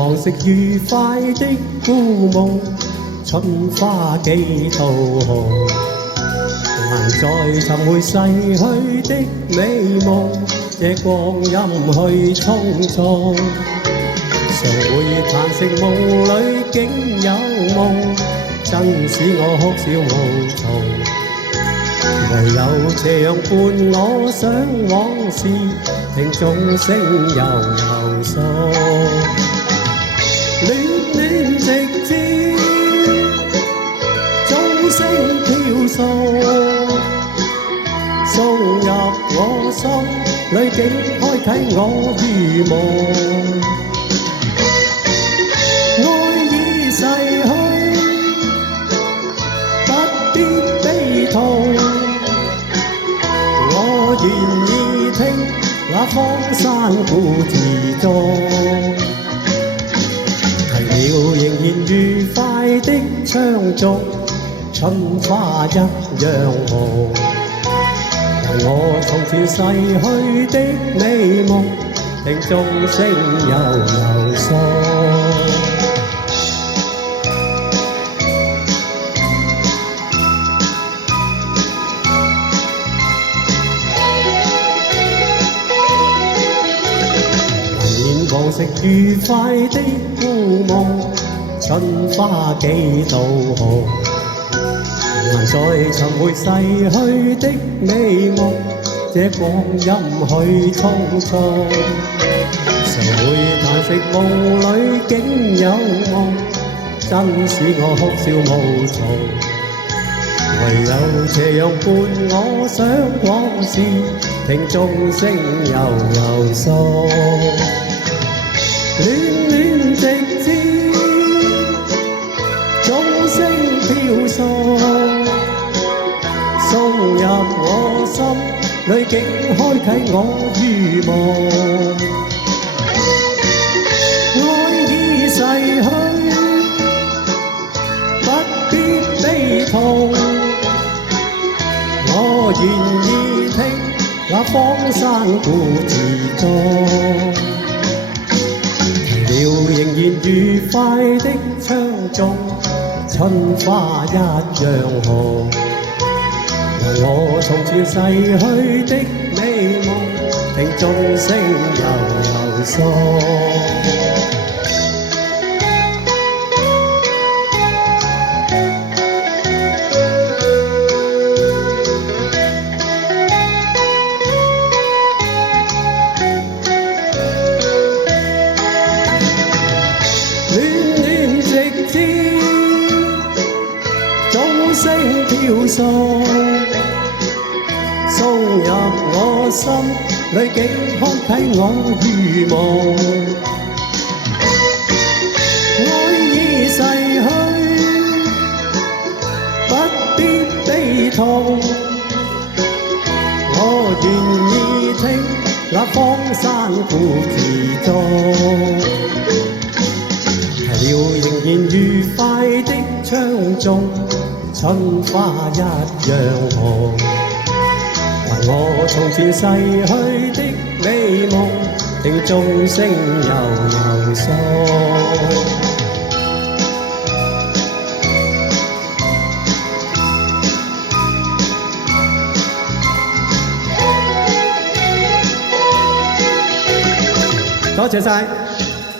往昔愉快的故夢，春花幾度紅，難再尋回逝去的美夢，這光陰去匆匆。常會嘆息夢裏竟有夢，真使我哭笑無從。唯有這樣伴我想往事，聽眾聲悠悠訴，戀戀直至鐘聲飄送，送入我心裏，竟開啟我如夢。愛已逝去，不必悲痛。我願意聽那荒山故事中，提了仍然愉快的唱誦，春花一樣紅。為我從前逝去的美夢，聽眾聲悠悠訴。往昔愉快的故夢，春花幾度紅，難再尋回逝去的美夢，這光陰去匆匆。常會嘆息夢裏竟有夢，真使我哭笑無從。唯有這樣伴我想往事，聽眾聲悠悠訴。戀戀直至鐘聲飄送，送入我心裏，竟開啟我如夢。愛已逝去，不必悲痛。我願意聽那荒山故事中，仍然愉快的唱誦，春花一樣紅。為我從前逝去的美夢，聽眾聲悠悠訴。鐘聲飄送，送入我心裏，竟開啟我如夢。愛已逝去，不必悲痛。我願意聽那荒山故事中，提了仍然愉快的唱誦，春花一樣紅。為我從前逝去的美夢，聽眾聲悠悠訴。多謝晒。